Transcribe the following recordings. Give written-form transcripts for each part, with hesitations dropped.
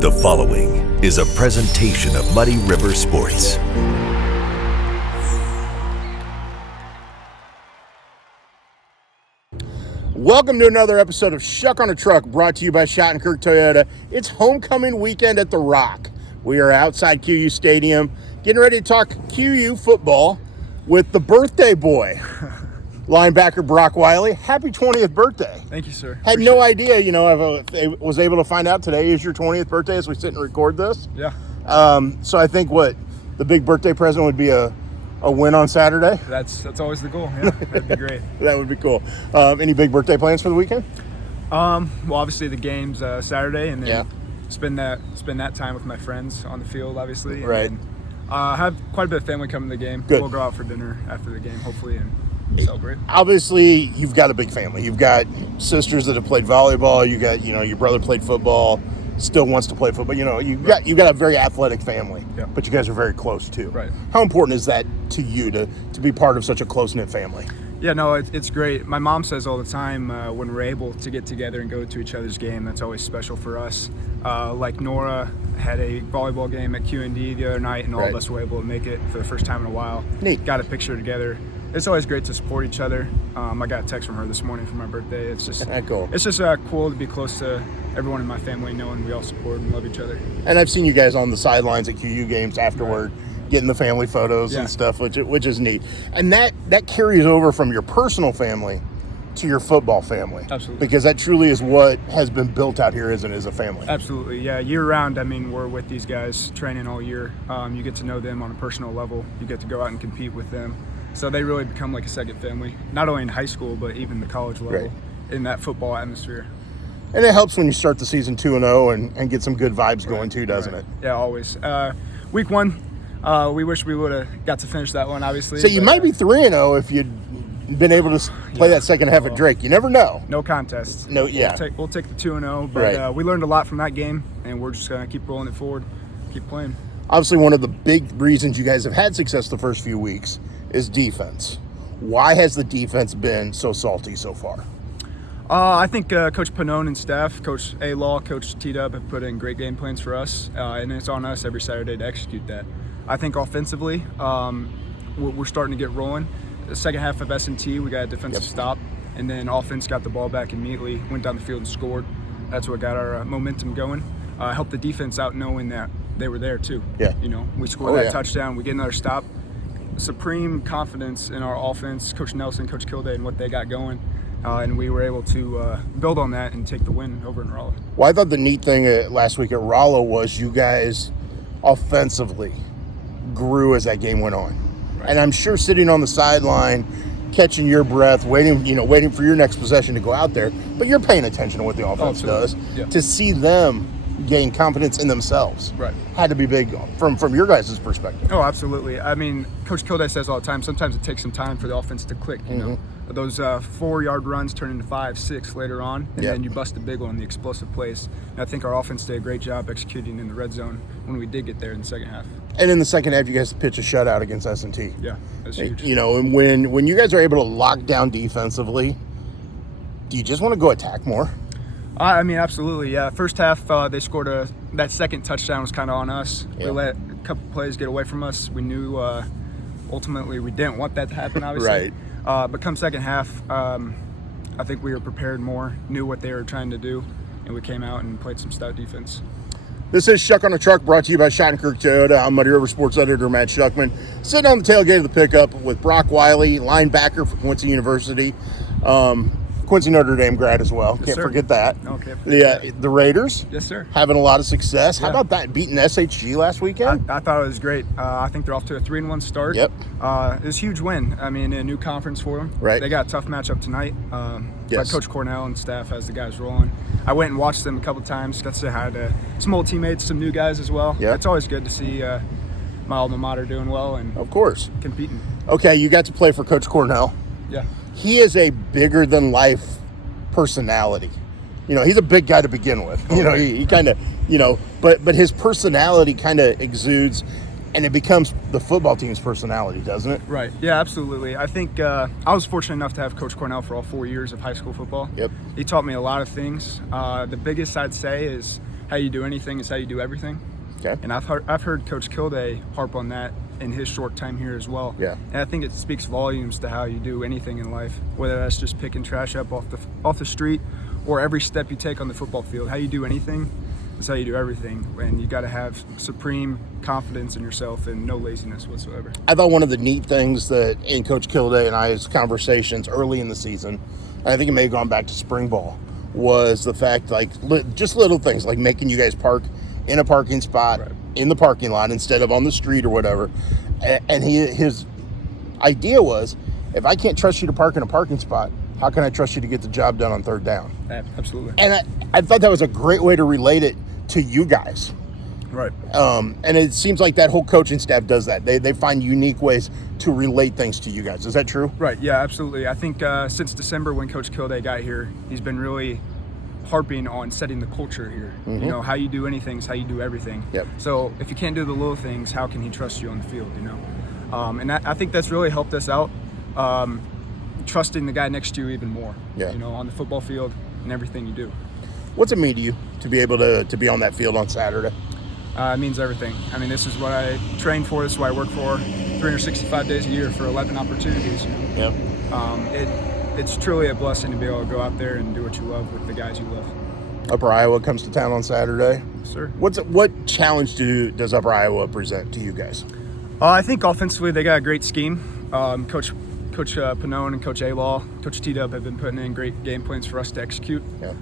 The following is a presentation of Muddy River Sports. Welcome to another episode of Schuck on a Truck, brought to you by Shottenkirk Toyota. It's homecoming weekend at The Rock. We are outside QU Stadium, getting ready to talk QU football with the birthday boy, linebacker Brock Wiley. Happy 20th birthday. Thank you, sir. Had no idea, I was able to find out today is your 20th birthday as we sit and record this. Yeah. So I think the big birthday present would be a win on Saturday. That's always the goal. Yeah, that'd be great. That would be cool. Any big birthday plans for the weekend? Well, obviously the game's Saturday, and then Yeah. spend that time with my friends on the field, obviously. And Right. then, have quite a bit of family coming to the game. Good. We'll go out for dinner after the game, hopefully, and celebrate. Obviously, you've got a big family. You've got sisters that have played volleyball. You got, your brother played football, still wants to play football. You've got a very athletic family, Yeah. but you guys are very close too. Right. How important is that to you to be part of such a close-knit family? Yeah, no, it's great. My mom says all the time when we're able to get together and go to each other's game, that's always special for us. Like Nora had a volleyball game at QND the other night, and all Right. of us were able to make it for the first time in a while. Neat. Got a picture together. It's always great to support each other. I got a text from her this morning for my birthday. It's just Cool. It's just cool to be close to everyone in my family, knowing we all support and love each other. And I've seen you guys on the sidelines at QU games afterward, getting the family photos Yeah. and stuff, which is neat. And that carries over from your personal family to your football family. Absolutely. Because that truly is what has been built out here, isn't it, as a family? Absolutely, yeah. Year round, we're with these guys training all year. You get to know them on a personal level. You get to go out and compete with them. So they really become like a second family, not only in high school, but even the college level, Right. in that football atmosphere. And it helps when you start the season 2-0 and get some good vibes going too, doesn't it? Yeah, always. Week one, we wish we would have got to finish that one, obviously. So you but, might be 3-0 if you'd been able to play that second half at Drake. You never know. No contest. No, yeah. We'll take the 2-0, but Right. we learned a lot from that game, and we're just going to keep rolling it forward, keep playing. Obviously, one of the big reasons you guys have had success the first few weeks is defense. Why has the defense been so salty so far? I think Coach Pannone and staff, Coach A-Law, Coach T-Dub have put in great game plans for us, and it's on us every Saturday to execute that. I think offensively, we're starting to get rolling. The second half of S&T, we got a defensive stop, and then offense got the ball back immediately, went down the field and scored. That's what got our momentum going. Helped the defense out knowing that they were there too. Yeah. We scored that touchdown, we get another stop. Supreme confidence in our offense, Coach Nelson, Coach Kilday, and what they got going. And we were able to build on that and take the win over in Raleigh. Well, I thought the neat thing last week at Raleigh was you guys offensively grew as that game went on. Right. And I'm sure sitting on the sideline, catching your breath, waiting for your next possession to go out there, but you're paying attention to what the offense does. Yeah. To see them gain confidence in themselves had to be big from your guys' perspective. Oh, absolutely. Coach Kilday says all the time, sometimes it takes some time for the offense to click, Those 4-yard runs turn into 5, 6 later on, and then you bust a big one, the explosive plays. And I think our offense did a great job executing in the red zone when we did get there in the second half. And in the second half, you guys pitch a shutout against S&T. Yeah, that's huge. And when you guys are able to lock down defensively, do you just want to go attack more? Absolutely, yeah. First half, they scored that second touchdown was kind of on us. Yeah. We let a couple plays get away from us. We knew ultimately we didn't want that to happen, obviously. Right. But come second half, I think we were prepared more, knew what they were trying to do, and we came out and played some stout defense. This is Schuck on a Truck, brought to you by Shottenkirk Toyota. I'm Muddy River Sports Editor Matt Schuckman, sitting on the tailgate of the pickup with Brock Wiley, linebacker for Quincy University. Quincy Notre Dame grad as well. Yes, Can't sir. forget that. No, can't forget that. The Raiders. Yes, sir. Having a lot of success. How Yeah. about that? Beating SHG last weekend? I thought it was great. I think they're off to a 3-1 start. Yep. It's a huge win. A new conference for them. Right. They got a tough matchup tonight. Yes. But Coach Cornell and staff has the guys rolling. I went and watched them a couple times. Got to say hi to some old teammates, some new guys as well. Yeah. It's always good to see my alma mater doing well and Of course. competing. Okay, you got to play for Coach Cornell. Yeah. He is a bigger than life personality. He's a big guy to begin with. He kind of, but his personality kind of exudes, and it becomes the football team's personality, doesn't it? Right. Yeah, absolutely. I think I was fortunate enough to have Coach Cornell for all 4 years of high school football. Yep. He taught me a lot of things. The biggest I'd say is how you do anything is how you do everything. Okay. And I've heard Coach Kilday harp on that in his short time here as well. Yeah. And I think it speaks volumes to how you do anything in life, whether that's just picking trash up off the street or every step you take on the football field. How you do anything is how you do everything. And you got to have supreme confidence in yourself and no laziness whatsoever. I thought one of the neat things that in Coach Kilday and I's conversations early in the season, and I think it may have gone back to spring ball, was the fact, like, just little things like making you guys park in a parking spot in the parking lot instead of on the street or whatever. And his idea was, if I can't trust you to park in a parking spot, how can I trust you to get the job done on third down? Absolutely. And I thought that was a great way to relate it to you guys. Right. And it seems like that whole coaching staff does that. They find unique ways to relate things to you guys. Is that true? Right. Yeah, absolutely. I think since December when Coach Kilday got here, he's been really harping on setting the culture here. Mm-hmm. You know, how you do anything is how you do everything. Yep. So if you can't do the little things, how can he trust you on the field, you know? And I think that's really helped us out, trusting the guy next to you even more, you know, on the football field and everything you do. What's it mean to you to be able to be on that field on Saturday? It means everything. I mean, this is what I train for. This is what I work for 365 days a year for 11 opportunities. You know? Yep. It's truly a blessing to be able to go out there and do what you love with the guys you love. Upper Iowa comes to town on Saturday. Yes, sir. What challenge does Upper Iowa present to you guys? I think offensively they got a great scheme. Coach Panone and Coach A-Law, Coach T-Dub have been putting in great game plans for us to execute. Yeah.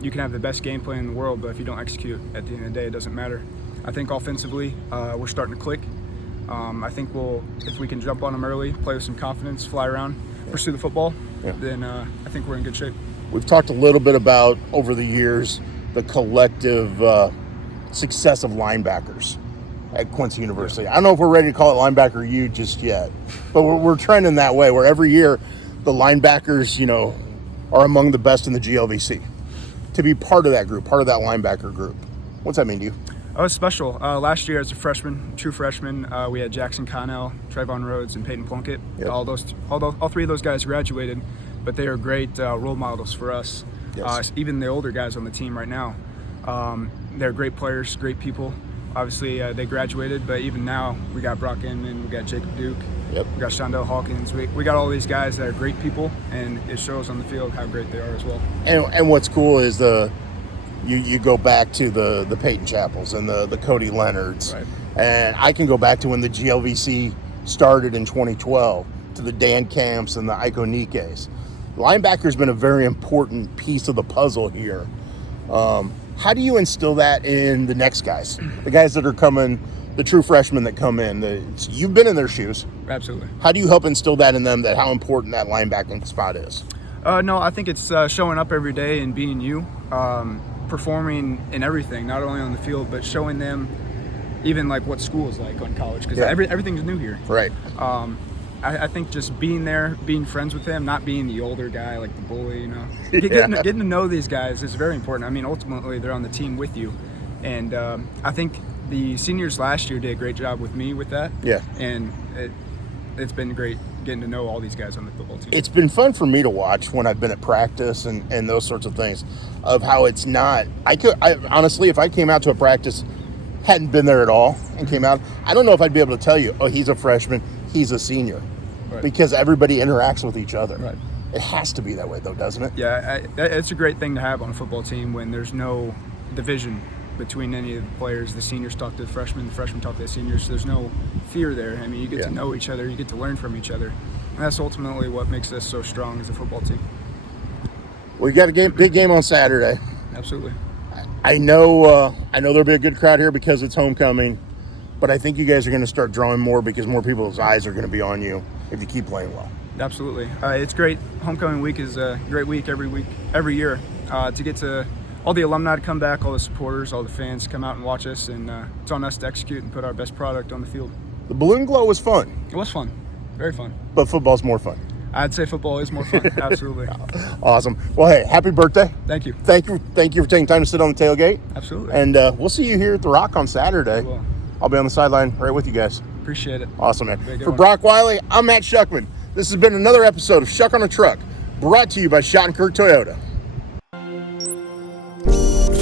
You can have the best game plan in the world, but if you don't execute, at the end of the day, it doesn't matter. I think offensively, we're starting to click. I think if we can jump on them early, play with some confidence, fly around, pursue the football, then I think we're in good shape. We've talked a little bit about, over the years, the collective success of linebackers at Quincy University. I don't know if we're ready to call it linebacker U just yet, but we're trending that way, where every year the linebackers, you know, are among the best in the GLVC. To be part of that group, part of that linebacker group, what's that mean to you? Oh, it's special. Last year as a true freshman, we had Jackson Cornell, Trayvon Rhodes, and Peyton Plunkett. Yep. All three of those guys graduated, but they are great role models for us. Yes. Even the older guys on the team right now, they're great players, great people. Obviously, they graduated, but even now, we got Brock Inman, we got Jacob Duke, we got Shondell Hawkins. We got all these guys that are great people, and it shows on the field how great they are as well. And what's cool is you go back to the Peyton Chappells and the Cody Leonards. Right. And I can go back to when the GLVC started in 2012, to the Dan Camps and the Iko Nikes. Linebacker's been a very important piece of the puzzle here. How do you instill that in the next guys, the guys that are coming, the true freshmen that come in? You've been in their shoes. Absolutely. How do you help instill that in them, that how important that linebacking spot is? No, I think it's showing up every day and being you, performing in everything, not only on the field, but showing them even like what school is like on college, because everything's new here. Right. I think just being there, being friends with them, not being the older guy, like the bully, you know. Getting to know these guys is very important. I mean, ultimately, they're on the team with you. And I think the seniors last year did a great job with me with that. Yeah. And it's been great getting to know all these guys on the football team. It's been fun for me to watch when I've been at practice and those sorts of things, of how it's not. I honestly, if I came out to a practice, hadn't been there at all, and came out, I don't know if I'd be able to tell you, oh, he's a freshman, he's a senior. Right. Because everybody interacts with each other. Right. It has to be that way, though, doesn't it? Yeah, it's a great thing to have on a football team when there's no division between any of the players. The seniors talk to the freshmen talk to the seniors. So there's no fear there. I mean, you get to know each other, you get to learn from each other. And that's ultimately what makes us so strong as a football team. Well, you got a big game on Saturday. Absolutely. I know there'll be a good crowd here because it's homecoming, but I think you guys are going to start drawing more because more people's eyes are going to be on you if you keep playing well. Absolutely. It's great. Homecoming week is a great week, every year. To get to all the alumni to come back, all the supporters, all the fans come out and watch us, and it's on us to execute and put our best product on the field. The balloon glow was fun. It was fun. Very fun. But football's more fun. I'd say football is more fun. Absolutely. Awesome. Well, hey, happy birthday. Thank you. Thank you for taking time to sit on the tailgate. Absolutely. And we'll see you here at the Rock on Saturday. We will. I'll be on the sideline right with you guys. Appreciate it. Awesome, man. For Brock Wiley, I'm Matt Schuckman. This has been another episode of Schuck on a Truck, brought to you by Shottenkirk Toyota.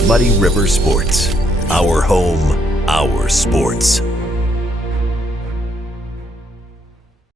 Muddy River Sports. Our home, our sports.